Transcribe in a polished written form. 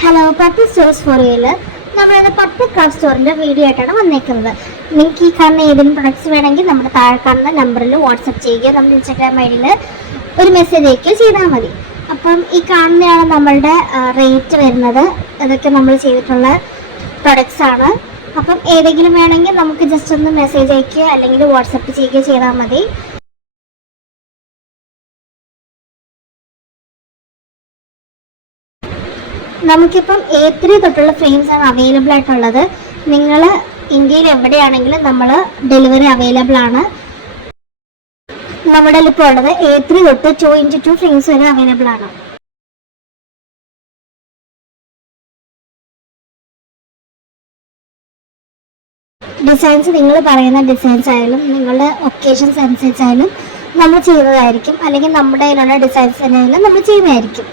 Hello, puppy stores for you. നമ്മളിത് puppy craft സ്റ്റോറിൻ്റെ video ആയിട്ടാണ് വന്നേക്കുന്നത്. നിങ്ങൾക്ക് ഈ കാണുന്ന ഏതെങ്കിലും പ്രൊഡക്ട്സ് വേണമെങ്കിൽ നമ്മുടെ താഴെ കാണുന്ന നമ്പറിൽ വാട്സപ്പ് ചെയ്യുകയോ നമ്മുടെ ഇൻസ്റ്റാഗ്രാം ഐ ഡിയിൽ ഒരു മെസ്സേജ് അയക്കുകയോ ചെയ്താൽ മതി. അപ്പം ഈ കാണുന്നതാണ് നമ്മളുടെ റേറ്റ് വരുന്നത്. ഇതൊക്കെ നമ്മൾ ചെയ്തിട്ടുള്ള പ്രൊഡക്ട്സ് ആണ്. അപ്പം ഏതെങ്കിലും വേണമെങ്കിൽ നമുക്ക് ജസ്റ്റ് ഒന്ന് മെസ്സേജ് അയക്കുകയോ അല്ലെങ്കിൽ വാട്സപ്പ് ചെയ്യുകയോ ചെയ്താൽ മതി. നമുക്കിപ്പം A3 തൊട്ടുള്ള ഫ്രെയിംസ് ആണ് അവൈലബിൾ ആയിട്ടുള്ളത്. നിങ്ങൾ ഇന്ത്യയിൽ എവിടെയാണെങ്കിലും നമ്മൾ ഡെലിവറി അവൈലബിൾ ആണ്. നമ്മുടെ ഇപ്പോൾ ഉള്ളത് A3 തൊട്ട് 2x2 ഫ്രെയിംസ് വരെ അവൈലബിൾ ആണ്. ഡിസൈൻസ് നിങ്ങൾ പറയുന്ന ഡിസൈൻസ് ആയാലും നിങ്ങളുടെ ഒക്കേഷൻസ് അനുസരിച്ചായാലും നമ്മൾ ചെയ്യുന്നതായിരിക്കും, അല്ലെങ്കിൽ നമ്മുടെ കയ്യിലുള്ള ഡിസൈൻസ് ആയാലും നമ്മൾ ചെയ്യുന്നതായിരിക്കും.